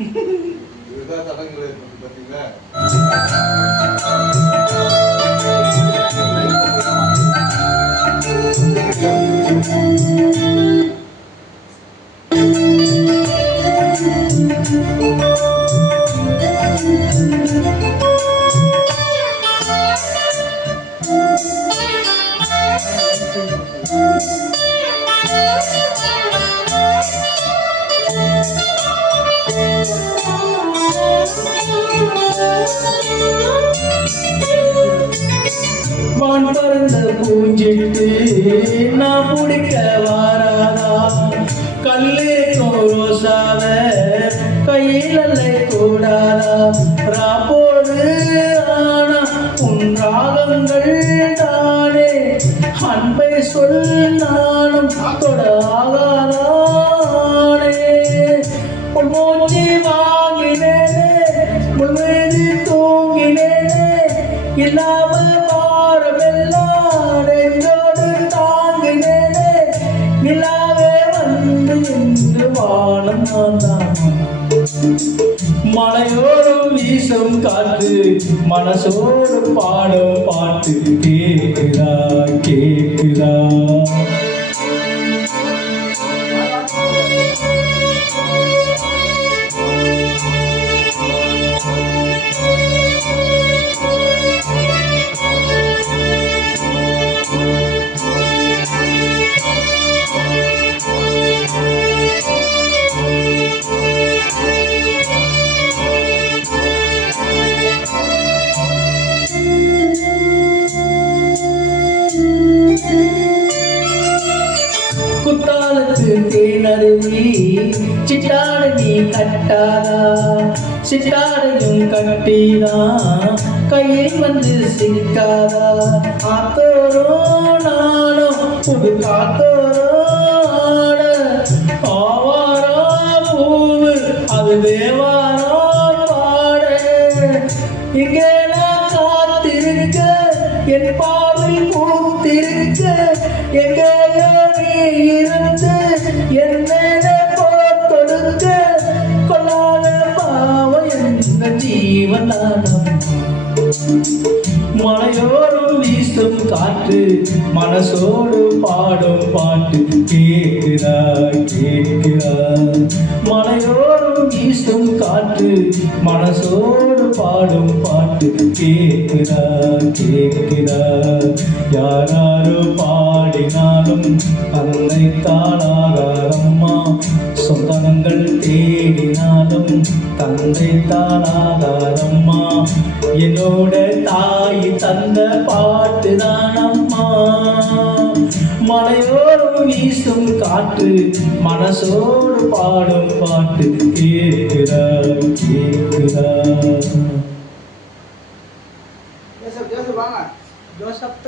இதுதான் தடங்களை பார்த்தீங்களா? வான் பறந்த பூஞ்சிட்டு நான் பிடிக்க வாராதா, கல்லே ரோசாவ கையில கூடாதா, ராப்போடு ஆனா உன் ராகங்கள் தானே, அன்பை சொல் நானும் தொட ஆகாதானே, உன் மூச்சு வாங்கினேனே முன்மேதி தூங்கினேனே, இல்லாமல் பாரமெல்லாம் நெஞ்சோடு தாங்கினேனே, நிலாவே வந்து என்று வாழும் நான். மலையோடும் வீசும் காற்று மனசோடு பாடும் பாட்டு கேட்குதா கேட்குதா. குத்தாலத்து தேனருவி சிட்டாடு நீ கட்டாதா, சிட்டாடையும் கட்டிதான் கையில் வந்து சிக்காதா, ஆத்தோரும் நானும் புது காத்தோரோட ஆவாரா பூவு அது தேவாரா பாட, இங்கே நான் காத்திருக்க என் பார்வை பூத்திருக்க, எங்கேயோ நீ இருந்து என் மேலே போத்தொடுக்க, கொள்ளாத பாவம் என்ற ஜீவனானம். மலையோடும் வீசும் காற்று மனசோடு பாடும் பாட்டு கேட்குதா கேட்குதா. மலையோடும் வீசும் காற்று மனசோடு பாடும் பாட்டு கேட்குதா கேட்குதா. யாராரோ பாடினாலும் தன்னை தாளாகாரம்மா, சொந்தங்கள் தேடினாலும் தந்தை தாளாகாரம்மா, என்னோட தாய் தந்த பாட்டு தானம்மா. மலையோடும் வீசும் காற்று மனசோடு பாடும் பாட்டு கேட்குதா கேட்குதா. ஜோசப் வாங்க. ஜோசப்